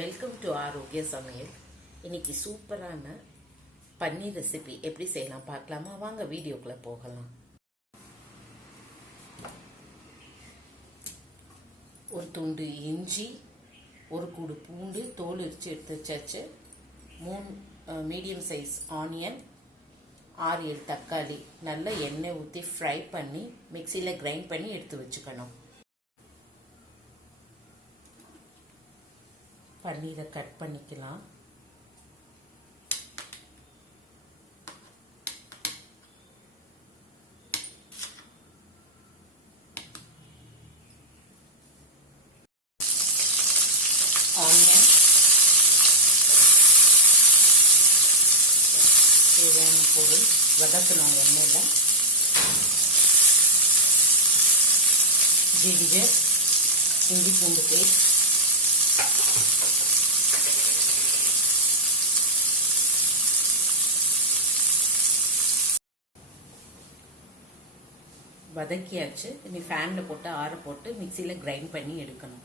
Welcome to ஆரோக்கிய சமையல். இன்னைக்கு சூப்பரான பன்னீர் ரெசிபி எப்படி செய்யலாம் பார்க்கலாமா? வாங்க வீடியோக்குள்ள போகலாம். ஒரு துண்டு இஞ்சி, ஒரு கூடு பூண்டு தோல் உரிச்சு எடுத்து வச்சாச்சு. 3 மீடியம் சைஸ் ஆனியன், 6-7 தக்காளி நல்லா எண்ணெய் ஊற்றி ஃப்ரை பண்ணி மிக்சியில் கிரைண்ட் பண்ணி எடுத்து வச்சுக்கணும். பன்னீரை கட் பண்ணிக்கலாம். ஆனியன் தேவையான பொருள் வதக்கணும். எண்ணெயில் ஜிஞ்சர், இஞ்சி பூண்டு பேஸ்ட், வதக்கியாச்சு. இனி ஃபேனில் போட்டு ஆற போட்டு மிக்சியில் கிரைண்ட் பண்ணி எடுக்கணும்.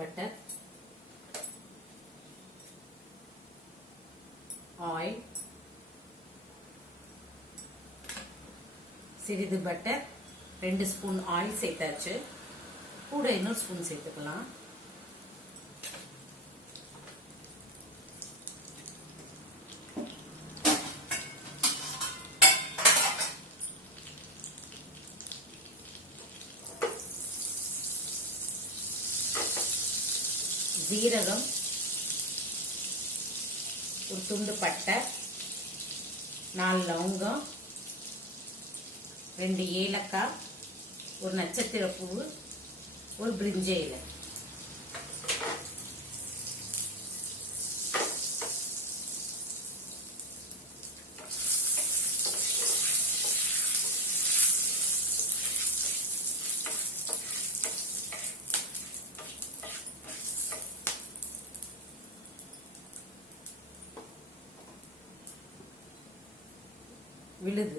பட்டர், ஆயில், சிறிது பட்டர், 2 ஸ்பூன் ஆயில் சேர்த்தாச்சு. கூட இன்னொரு ஸ்பூன் சேர்த்துக்கலாம். ஜீரகம், ஒரு துண்டு பட்டை, 4 லவங்கம், 2 ஏலக்காய், ஒரு நட்சத்திர பூவு, ஒரு பிரிஞ்சி இலை. விழுது,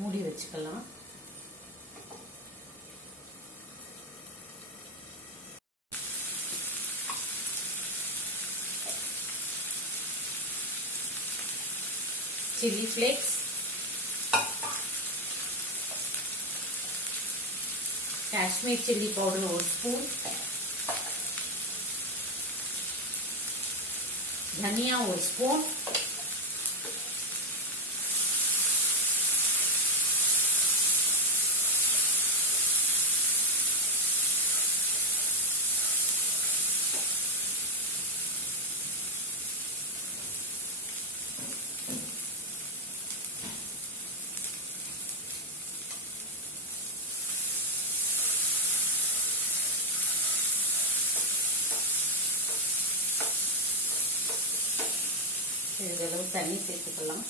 மூடி வச்சுக்கலாம். Chilli flakes, Kashmir chilli powder 1 spoon, தனியா 1 ஸ்பூன், சிறிதளவு தண்ணி சேர்த்துக்கலாம்.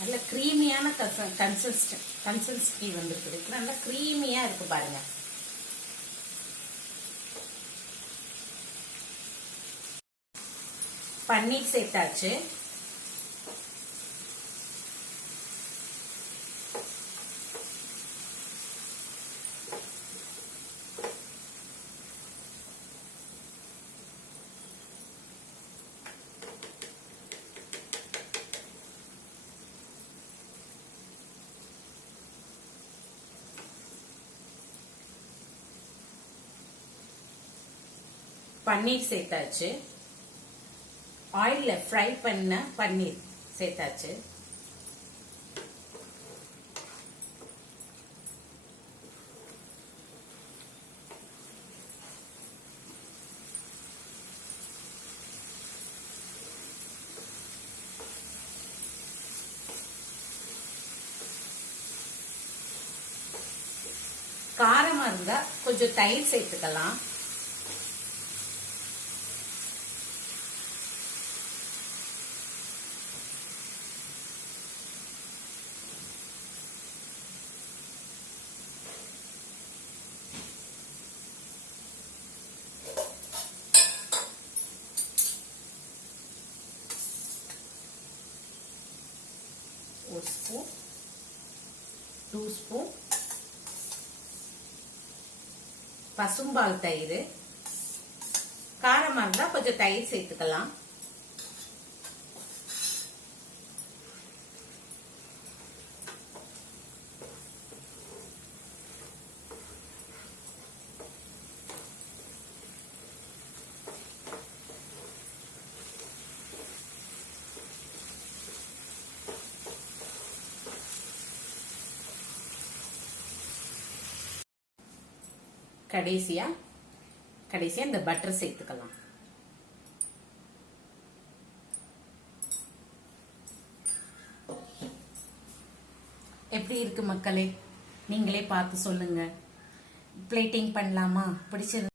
நல்ல கிரீமியான கன்சிஸ்டன்சி வந்துருக்கு. நல்ல கிரீமியா இருக்கு பாருங்க. பன்னீர் சேர்த்தாச்சு. பன்னீர் சேர்த்தாச்சு. ஆயில்ல ஃப்ரை பண்ண பன்னீர் சேர்த்தாச்சு. காரமாக இருந்தால் கொஞ்சம் தயிர் சேர்த்துக்கலாம். ஒரு ஸ்பூன், 2 ஸ்பூன் பசும்பால் தயிர். காரமாக இருந்தால் கொஞ்சம் தயிர் சேர்த்துக்கலாம். கடைசியா இந்த பட்டர் சேர்த்துக்கலாம். எப்படி இருக்கு மக்களே? நீங்களே பார்த்து சொல்லுங்க. பிளேட்டிங் பண்ணலாமா? பிடிச்சிரு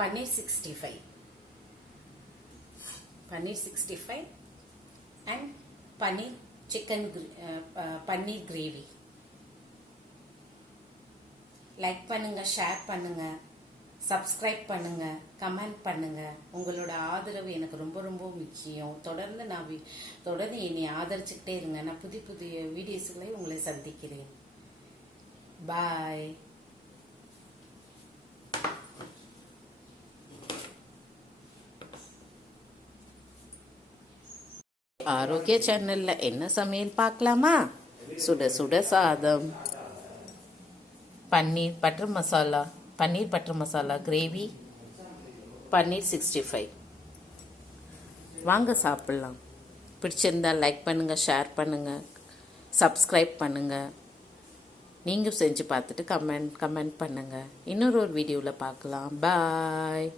பன்னீர் 65 and பன்னீர் கிரேவி. லைக் பண்ணுங்க, ஷேர் பண்ணுங்க, சப்ஸ்கிரைப் பண்ணுங்க, கமெண்ட் பண்ணுங்க. உங்களோட ஆதரவு எனக்கு ரொம்ப ரொம்ப முக்கியம். தொடர்ந்து என்னை ஆதரிச்சுக்கிட்டே இருங்க. நான் புதிய வீடியோஸ்களை உங்களை சந்திக்கிறேன். பாய். ஆரோக்கிய சேனல்ல என்ன சமையல் பார்க்கலாமா? சுட சுட சாதம், பன்னீர் பட்டர் மசாலா கிரேவி, பன்னீர் 65. வாங்க சாப்பிடலாம். பிடிச்சிருந்தா லைக் பண்ணுங்க, ஷேர் பண்ணுங்க, சப்ஸ்கிரைப் பண்ணுங்க. நீங்க செஞ்சு பார்த்துட்டு கமெண்ட் பண்ணுங்க. இன்னொரு வீடியோவில் பார்க்கலாம். பாய்.